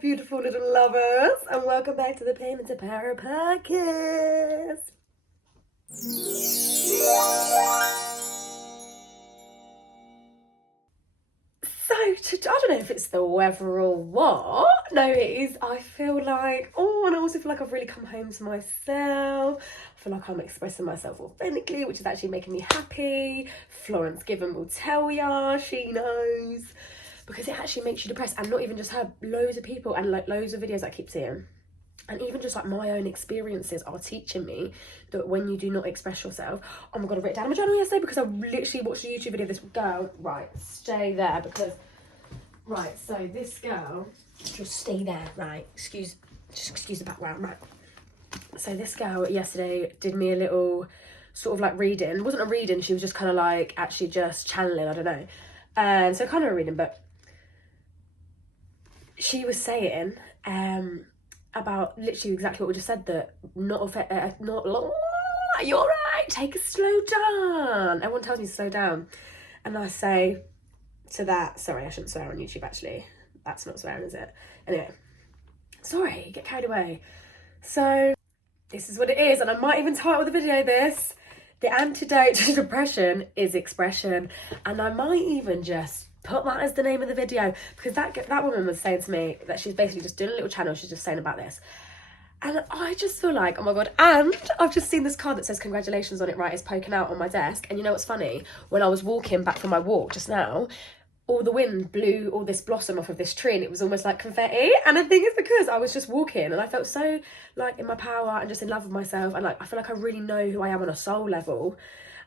beautiful little lovers, and welcome back to the Payment to Power podcast. So, I don't know if it's the weather or what. No, it is. I feel like, and I also feel like I've really come home to myself. I feel like I'm expressing myself authentically, which is actually making me happy. Florence Given will tell ya, she knows. Because it actually makes you depressed, and not even just her, loads of people and like loads of videos I keep seeing. And even just like my own experiences are teaching me that when you do not express yourself, oh my god, I wrote it down in my journal yesterday because I literally watched a YouTube video of this girl. Right, stay there because, right, so this girl, just stay there, right, excuse the background, right. So this girl yesterday did me a little sort of like reading. It wasn't a reading, she was just kind of like actually just channeling, I don't know. And so kind of a reading, but she was saying, about literally exactly what we just said, that not you're right, take a slow down. Everyone tells me to slow down, and I say to that, sorry, I shouldn't swear on YouTube actually, that's not swearing, is it? Anyway, sorry, get carried away. So this is what it is, and I might even title the video this: the antidote to depression is expression. And I might even just put that as the name of the video, because that woman was saying to me that she's basically just doing a little channel, she's just saying about this. And I just feel like, oh my god, and I've just seen this card that says congratulations on it, right, it's poking out on my desk. And you know what's funny? When I was walking back from my walk just now, all the wind blew all this blossom off of this tree, and it was almost like confetti. And I think it's because I was just walking and I felt so like in my power and just in love with myself, and like I feel like I really know who I am on a soul level.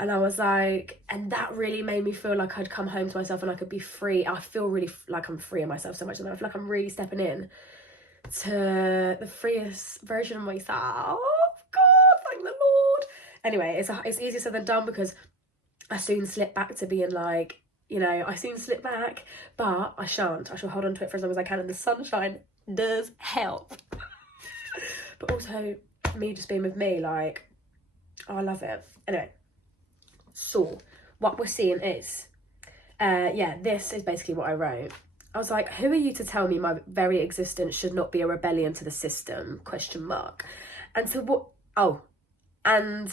And I was like, and that really made me feel like I'd come home to myself and I could be free. I feel really like I'm free of myself so much, and I feel like I'm really stepping in to the freest version of myself. God, thank the Lord. Anyway, it's easier said than done, because I soon slip back to being like, I soon slip back, but I shan't. I shall hold on to it for as long as I can, and the sunshine does help. But also, me just being with me, like, I love it. Anyway, so what we're seeing is, this is basically what I wrote. I was like, who are you to tell me my very existence should not be a rebellion to the system? ? And so what? Oh, and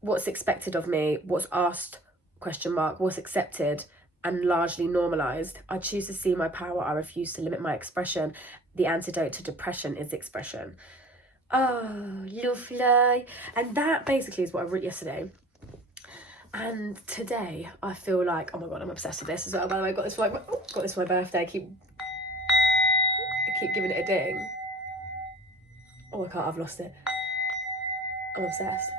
what's expected of me, what's asked ? What's accepted and largely normalized. I choose to see my power. I refuse to limit my expression. The antidote to depression is expression. Oh, lovely. And that basically is what I wrote yesterday. And today I feel like, oh my god, I'm obsessed with this as well. By the way, I got this for my birthday. I keep giving it a ding. Oh, I can't, I've lost it. I'm obsessed.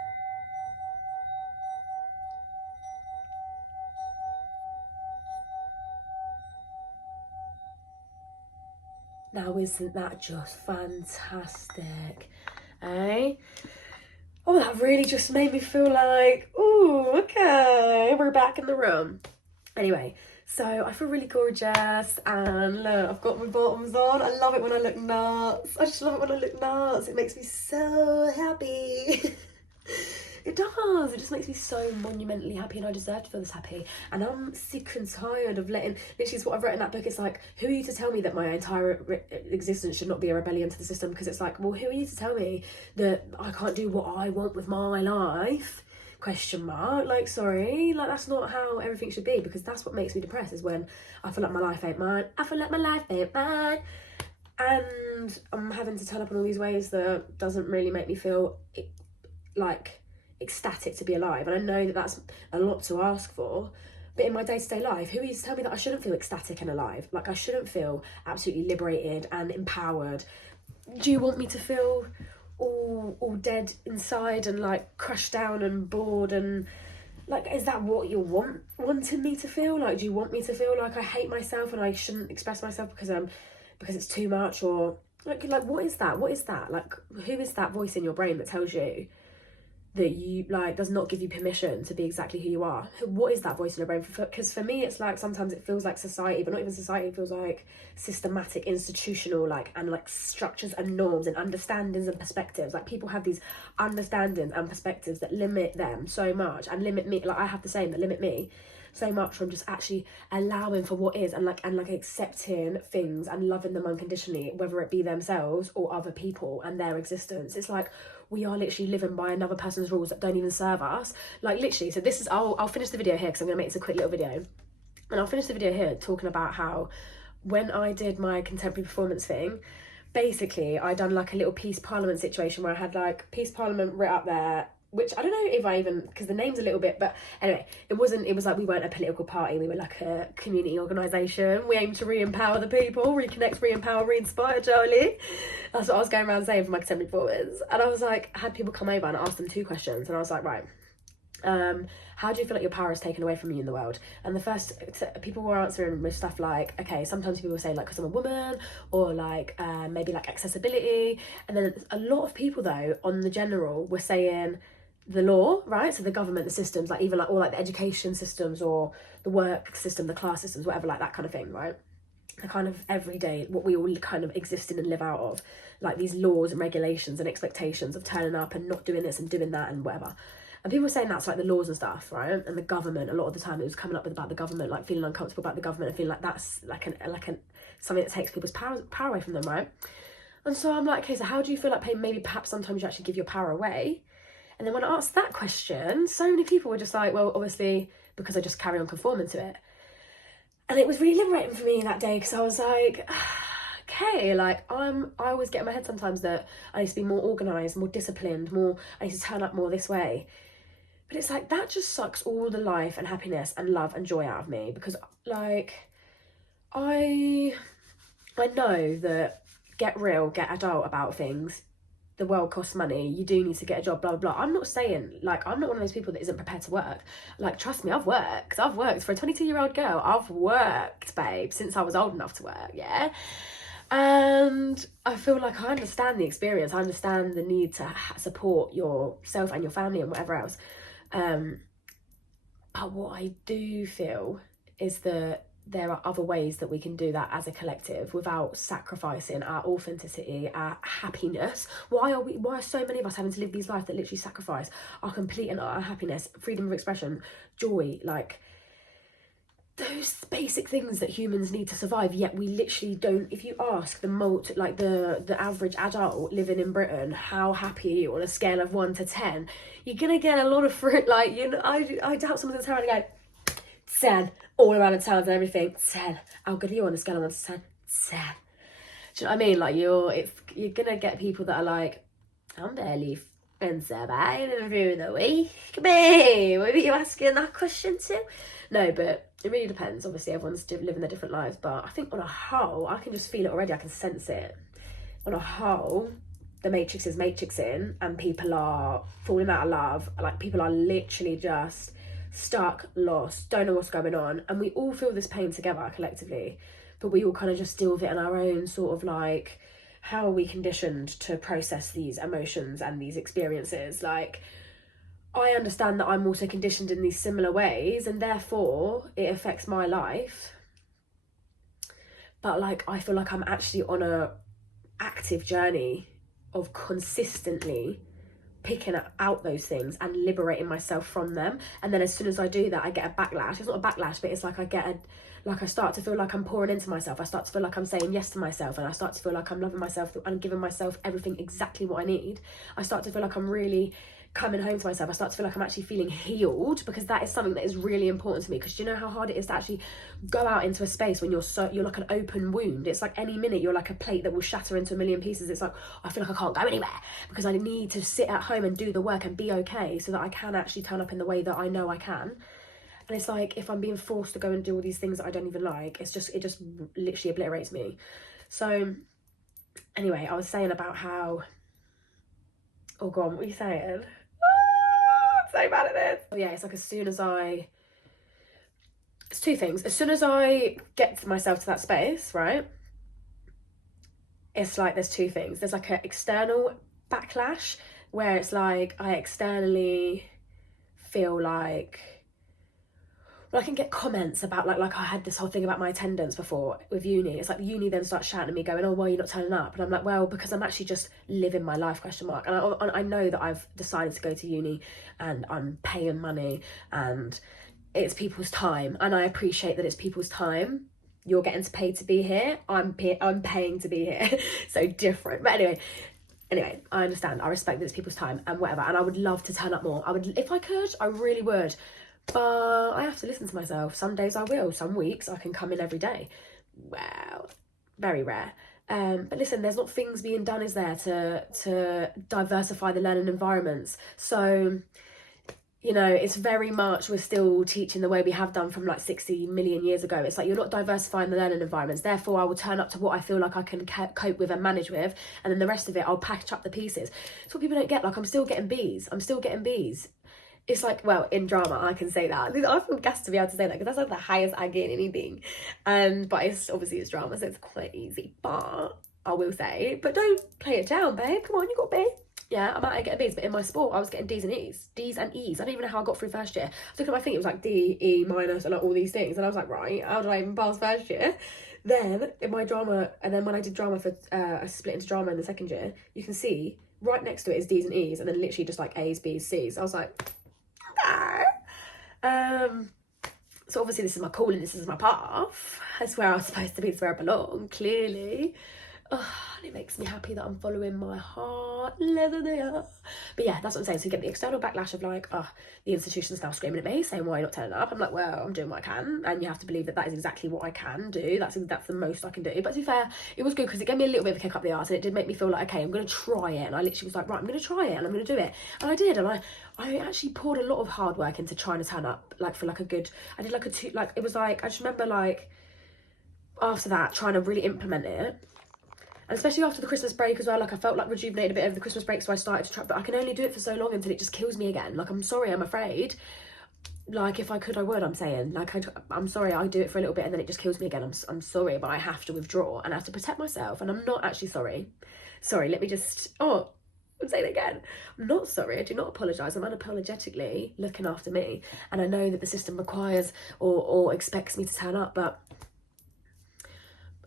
Now, isn't that just fantastic? Eh? Oh, that really just made me feel like, ooh, okay, we're back in the room. Anyway, so I feel really gorgeous, and look, I've got my bottoms on. I love it when I look nuts. I just love it when I look nuts. It makes me so happy. It does. It just makes me so monumentally happy, and I deserve to feel this happy. And I'm sick and tired of literally it's what I've written in that book. It's like, who are you to tell me that my entire existence should not be a rebellion to the system? Because it's like, well, who are you to tell me that I can't do what I want with my life? ? Like, sorry, like that's not how everything should be, because that's what makes me depressed, is when I feel like my life ain't mine. I feel like my life ain't mine. And I'm having to turn up in all these ways that doesn't really make me feel like ecstatic to be alive. And I know that that's a lot to ask for, but in my day-to-day life, who are you to tell me that I shouldn't feel ecstatic and alive? Like, I shouldn't feel absolutely liberated and empowered. Do you want me to feel all dead inside and like crushed down and bored, and like, is that what you're wanting me to feel? Like, do you want me to feel like I hate myself and I shouldn't express myself because it's too much? Or like what is that like, who is that voice in your brain that tells you that you like does not give you permission to be exactly who you are? What is that voice in your brain? Because for me, it's like sometimes it feels like society, but not even society. It feels like systematic, institutional, like, and like structures and norms and understandings and perspectives. Like, people have these understandings and perspectives that limit them so much and limit me. Like, I have the same that limit me. so much from just actually allowing for what is, and like accepting things and loving them unconditionally, whether it be themselves or other people and their existence. It's like we are literally living by another person's rules that don't even serve us. Like literally, so this is, I'll finish the video here because I'm gonna make this a quick little video, and I'll finish the video here talking about how when I did my contemporary performance thing, basically I done like a little Peace Parliament situation where I had like Peace Parliament writ up there, which I don't know if I even, because the name's a little bit, but anyway, it was like we weren't a political party, we were like a community organisation. We aim to re-empower the people, reconnect, re-empower, re-inspire, Charlie. That's what I was going around saying for my contemporary performance. And I was like, I had people come over and I asked them 2 questions, and I was like, right, how do you feel like your power is taken away from you in the world? And the first people were answering with stuff like, okay, sometimes people will say like because I'm a woman, or like maybe like accessibility. And then a lot of people though on the general were saying the law, right? So the government, the systems, like even like all like the education systems or the work system, the class systems, whatever, like that kind of thing, right? The kind of everyday, what we all kind of exist in and live out of, like these laws and regulations and expectations of turning up and not doing this and doing that and whatever. And people were saying that's like the laws and stuff, right? And the government, a lot of the time it was coming up with about the government, like feeling uncomfortable about the government and feeling like that's like something that takes people's power away from them, right? And so I'm like, okay, so how do you feel like maybe perhaps sometimes you actually give your power away? And then when I asked that question, so many people were just like, well, obviously, because I just carry on conforming to it. And it was really liberating for me that day, because I was like, okay, like I always get in my head sometimes that I need to be more organised, more disciplined, I need to turn up more this way. But it's like, that just sucks all the life and happiness and love and joy out of me, because like, I know that get real, get adult about things. The world costs money, you do need to get a job, blah, blah, blah. I'm not saying, like, I'm not one of those people that isn't prepared to work. Like, trust me, I've worked for a 22-year-old girl. I've worked, babe, since I was old enough to work, yeah? And I feel like I understand the experience. I understand the need to support yourself and your family and whatever else. But what I do feel is that there are other ways that we can do that as a collective without sacrificing our authenticity, our happiness. Why are so many of us having to live these lives that literally sacrifice our complete and utter happiness, freedom of expression, joy, like those basic things that humans need to survive, yet we literally don't. If you ask the average adult living in Britain, how happy are you on a scale of 1 to 10, you're gonna get a lot of fruit. Like, you know, I doubt someone's gonna turn around and go 10 all around the towns and everything. 10. How good are you on a scale of 1 to 10? 10. Do you know what I mean? Like, you're gonna get people that are like, I'm barely been surviving through the week, babe. Maybe you're asking that question too. No, but it really depends. Obviously, everyone's living their different lives, but I think on a whole, I can just feel it already. I can sense it. On a whole, the matrix is matrixing, and people are falling out of love. Like, people are literally just stuck, lost, don't know what's going on, and we all feel this pain together collectively, but we all kind of just deal with it in our own sort of like, how are we conditioned to process these emotions and these experiences? Like, I understand that I'm also conditioned in these similar ways, and therefore it affects my life, but like, I feel like I'm actually on a active journey of consistently picking out those things and liberating myself from them. And then as soon as I do that, I get a backlash. It's not a backlash, but it's like I start to feel like I'm pouring into myself. I start to feel like I'm saying yes to myself, and I start to feel like I'm loving myself and giving myself everything exactly what I need. I start to feel like I'm really coming home to myself. I start to feel like I'm actually feeling healed, because that is something that is really important to me. Because do you know how hard it is to actually go out into a space when you're like an open wound? It's like any minute you're like a plate that will shatter into a million pieces. It's like, I feel like I can't go anywhere because I need to sit at home and do the work and be okay, so that I can actually turn up in the way that I know I can. And it's like, if I'm being forced to go and do all these things that I don't even like, it just literally obliterates me. So anyway, I was saying about how, oh god, what were you saying? I'm so bad at this. Oh yeah, it's like, it's 2 things. As soon as I get myself to that space, right, it's like there's 2 things. There's like an external backlash where it's like I externally feel like, well, I can get comments about like I had this whole thing about my attendance before with uni. It's like uni then starts shouting at me going, oh, well, you're not turning up. And I'm like, well, because I'm actually just living my life, question mark. And I know that I've decided to go to uni and I'm paying money, and it's people's time, and I appreciate that it's people's time. You're getting paid to be here. I'm paying to be here. So different. But anyway, I understand. I respect that it's people's time and whatever. And I would love to turn up more. I would, if I could, I really would. But I have to listen to myself. Some days I will. Some weeks I can come in every day. Well, very rare. But listen, there's not things being done, is there, to diversify the learning environments. So, you know, it's very much, we're still teaching the way we have done from like 60 million years ago. It's like, you're not diversifying the learning environments. Therefore, I will turn up to what I feel like I can cope with and manage with. And then the rest of it, I'll package up the pieces. It's what people don't get. Like, I'm still getting B's. It's like, well, in drama, I can say that. I feel gassed to be able to say that, because that's like the highest I get in anything. But it's obviously it's drama, so it's quite easy. But I will say, but don't play it down, babe. Come on, you got B. Yeah, I might get a B's, but in my sport, I was getting D's and E's. D's and E's. I don't even know how I got through first year. I was looking at my thing, it was like D, E, minus, and like all these things. And I was like, right, how did I even pass first year? Then, in my drama, and then when I did drama for, I split into drama in the second year, you can see, right next to it is D's and E's, and then literally just like A's, B's, C's. I was like, no. So obviously this is my calling, this is my path. That's where I was supposed to be, it's where I belong, clearly. Oh, and it makes me happy that I'm following my heart. But yeah, that's what I'm saying. So you get the external backlash of like, oh, the institution's now screaming at me, saying, why are you not turning up? I'm like, well, I'm doing what I can. And you have to believe that that is exactly what I can do. That's the most I can do. But to be fair, it was good because it gave me a little bit of a kick up the arse, and it did make me feel like, okay, I'm going to try it. And I literally was like, right, I'm going to try it and I'm going to do it. And I did. And I actually poured a lot of hard work into trying to turn up, like for like a good, I did like a two, like it was like, I just remember like after that trying to really implement it. And especially after the Christmas break as well, like I felt like rejuvenated a bit over the Christmas break, so I started to try, but I can only do it for so long until it just kills me again. Like, I'm sorry, I'm afraid. Like, if I could, I would, I'm saying. Like, I'm sorry, I do it for a little bit and then it just kills me again. I'm sorry, but I have to withdraw and I have to protect myself. And I'm not actually sorry. Sorry, let me just, I'm saying it again. I'm not sorry, I do not apologise. I'm unapologetically looking after me. And I know that the system requires or expects me to turn up, but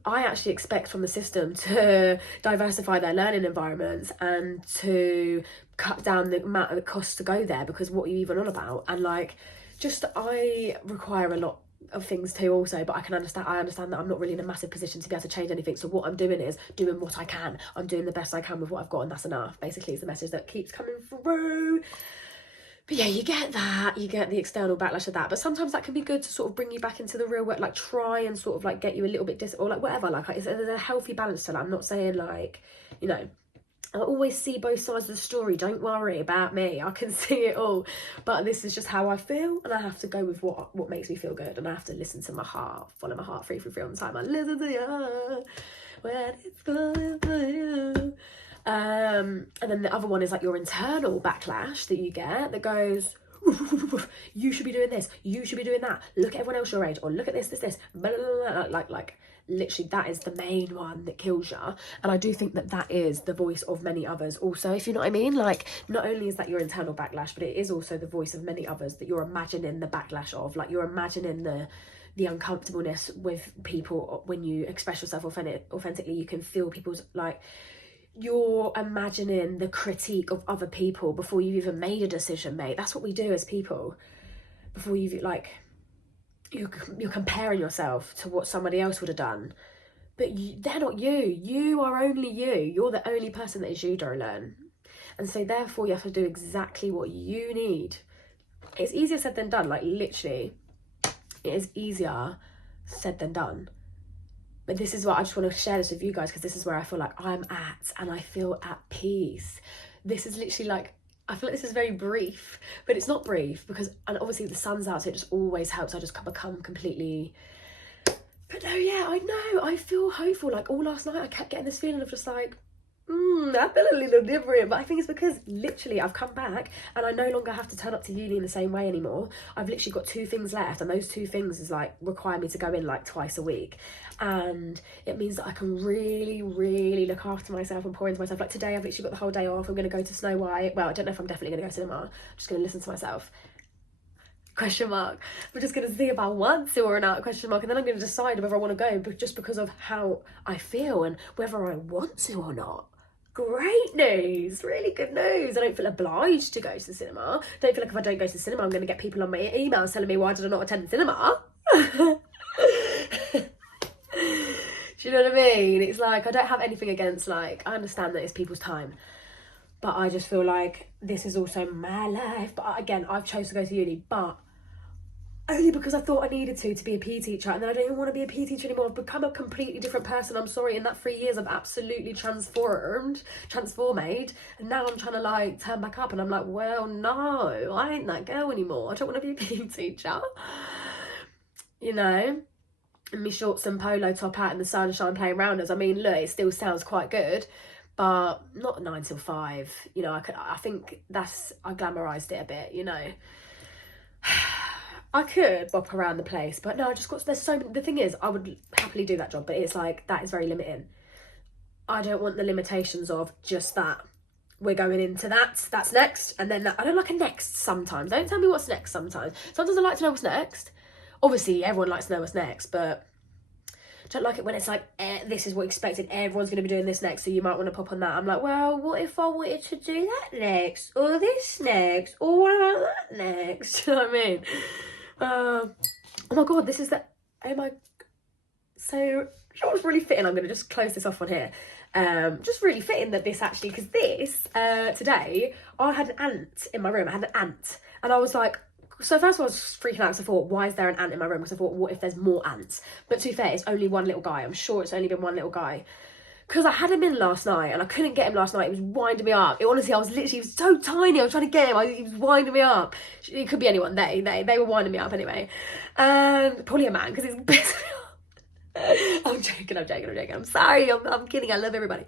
I actually expect from the system to diversify their learning environments and to cut down the amount of it costs to go there, because what are you even on about? And like, just I require a lot of things too also, but I understand that I'm not really in a massive position to be able to change anything. So what I'm doing is doing what I can. I'm doing the best I can with what I've got, and that's enough. Basically, is the message that keeps coming through. But yeah, you get that, you get the external backlash of that, but sometimes that can be good to sort of bring you back into the real world, like try and sort of like get you a little bit or like whatever, like there's a healthy balance to that. I'm not saying like, you know, I always see both sides of the story, don't worry about me, I can see it all, but this is just how I feel, and I have to go with what makes me feel good, and I have to listen to my heart, follow my heart, free on the time, I listen to you when it's going for you. And then the other one is like your internal backlash that you get that goes, you should be doing this, you should be doing that, look at everyone else your age, or look at this, blah, blah, blah. Like literally that is the main one that kills you. And I do think that is the voice of many others also, if you know what I mean. Like, not only is that your internal backlash, but it is also the voice of many others that you're imagining the backlash of. Like, you're imagining the uncomfortableness with people when you express yourself authentically. You can feel people's, like, you're imagining the critique of other people before you've even made a decision, mate. That's what we do as people. Before you've, like, you're comparing yourself to what somebody else would have done. But they're not you. You are only you. You're the only person that is you, darling. And so therefore you have to do exactly what you need. It's easier said than done. Like, literally, it is easier said than done. But this is what I just want to share this with you guys, because this is where I feel like I'm at, and I feel at peace. This is literally like, I feel like this is very brief, but it's not brief because, and obviously the sun's out, so it just always helps. I just become completely, but no, yeah, I know, I feel hopeful. Like, all last night I kept getting this feeling of just like, I feel a little different, but I think it's because literally I've come back and I no longer have to turn up to uni in the same way anymore. I've literally got 2 things left, and those 2 things is like require me to go in like twice a week, and it means that I can really, really look after myself and pour into myself. Like today I've literally got the whole day off. I'm going to go to Snow White. Well, I don't know if I'm definitely going to go to cinema. I'm just going to listen to myself. Question mark. We're just going to see if I want to or not, question mark, and then I'm going to decide whether I want to go, but just because of how I feel and whether I want to or not. great news, really good news. I don't feel obliged to go to the cinema. Don't feel like if I don't go to the cinema, I'm going to get people on my emails telling me why did I not attend the cinema. Do you know what I mean? It's like, I don't have anything against, like, I understand that it's people's time, but I just feel like this is also my life. But again, I've chosen to go to uni, but only because I thought I needed to be a PE teacher, and then I don't even want to be a PE teacher anymore. I've become a completely different person. I'm sorry, in that 3 years I've absolutely transformed, and now I'm trying to like turn back up, and I'm like, well, no, I ain't that girl anymore. I don't want to be a PE teacher, you know. And me shorts and polo top out in the sunshine playing rounders. I mean, look, it still sounds quite good, but not 9 till 5. You know, I think I glamorized it a bit, you know. I could bop around the place, but no, I just got, there's so many, the thing is, I would happily do that job, but it's like, that is very limiting. I don't want the limitations of just that. We're going into that's next, and then that. I don't like a next sometimes. Don't tell me what's next sometimes. Sometimes I like to know what's next. Obviously, everyone likes to know what's next, but I don't like it when it's like, this is what expected, everyone's going to be doing this next, so you might want to pop on that. I'm like, well, what if I wanted to do that next, or this next, or what about that next? Do you know what I mean? Oh my god, this is the, oh my, so, you know what's really fitting? I'm going to just close this off on here. Just really fitting that this actually, because this, today, I had an ant in my room. I had an ant, and I was like, so first of all, I was freaking out because I thought, why is there an ant in my room? Because I thought, what if there's more ants? But to be fair, it's only one little guy. I'm sure it's only been one little guy. Because I had him in last night, and I couldn't get him last night. He was winding me up. Honestly, he was so tiny. I was trying to get him. He was winding me up. It could be anyone. They were winding me up anyway. Probably a man, because he's pissing me off. I'm joking. I'm sorry. I'm kidding. I love everybody.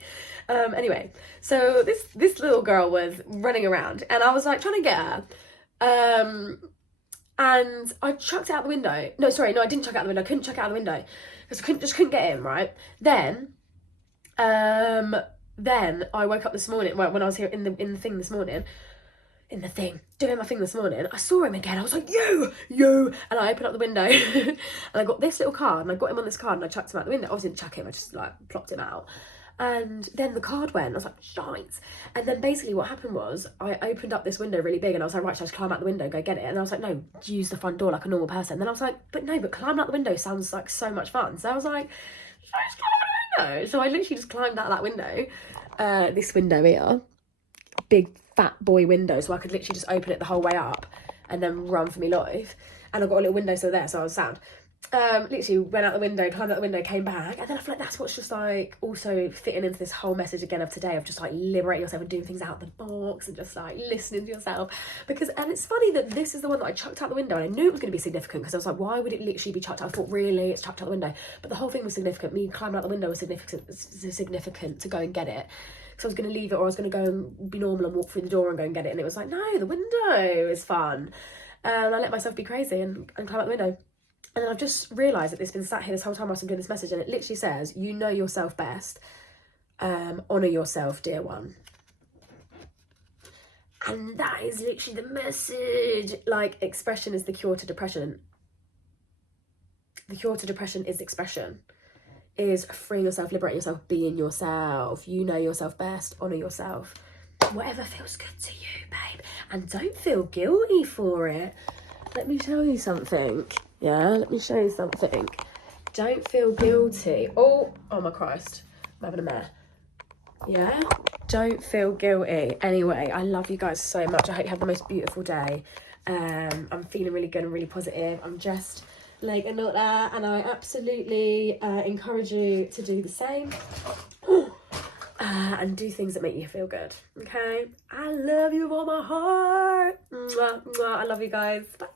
Anyway, so this little girl was running around, and I was like trying to get her. And I chucked it out the window. No, sorry, no, I didn't chuck it out the window. I couldn't chuck it out the window because I just couldn't get in, right? Then I woke up this morning, well, when I was here in the thing this morning, doing my thing this morning, I saw him again. I was like, you, and I opened up the window and I got this little card, and I got him on this card, and I chucked him out the window. I didn't chuck him, I just like plopped him out. And then the card went, I was like, shite. And then basically what happened was, I opened up this window really big, and I was like, right, should I just climb out the window, go get it? And I was like, no, use the front door like a normal person. Then I was like, but climbing out the window sounds like so much fun. So I was like, should I just climb out the window? So I literally just climbed out that window, this window here, big fat boy window, so I could literally just open it the whole way up and then run for my life. And I've got a little window still there, so I was sound. Literally went out the window, climbed out the window, came back, and then I feel like that's what's just like also fitting into this whole message again of today, of just like liberating yourself and doing things out of the box and just like listening to yourself. And it's funny that this is the one that I chucked out the window, and I knew it was going to be significant because I was like, why would it literally be chucked out? I thought, really, it's chucked out the window? But the whole thing was significant. Me climbing out the window was significant to go and get it. So I was going to leave it, or I was going to go and be normal and walk through the door and go and get it. And it was like, no, the window is fun. And I let myself be crazy and climb out the window. And then I've just realised that it's been sat here this whole time whilst I'm doing this message, and it literally says, you know yourself best. Honour yourself, dear one. And that is literally the message. Like, expression is the cure to depression. The cure to depression is expression. Is freeing yourself, liberating yourself, being yourself. You know yourself best. Honour yourself. Whatever feels good to you, babe. And don't feel guilty for it. Let me tell you something. Yeah, let me show you something. Don't feel guilty. Oh my Christ. I'm having a mare. Yeah? Don't feel guilty. Anyway, I love you guys so much. I hope you have the most beautiful day. I'm feeling really good and really positive. I'm just like a nut there, and I absolutely encourage you to do the same. And do things that make you feel good. Okay? I love you with all my heart. Mwah, mwah. I love you guys. Bye.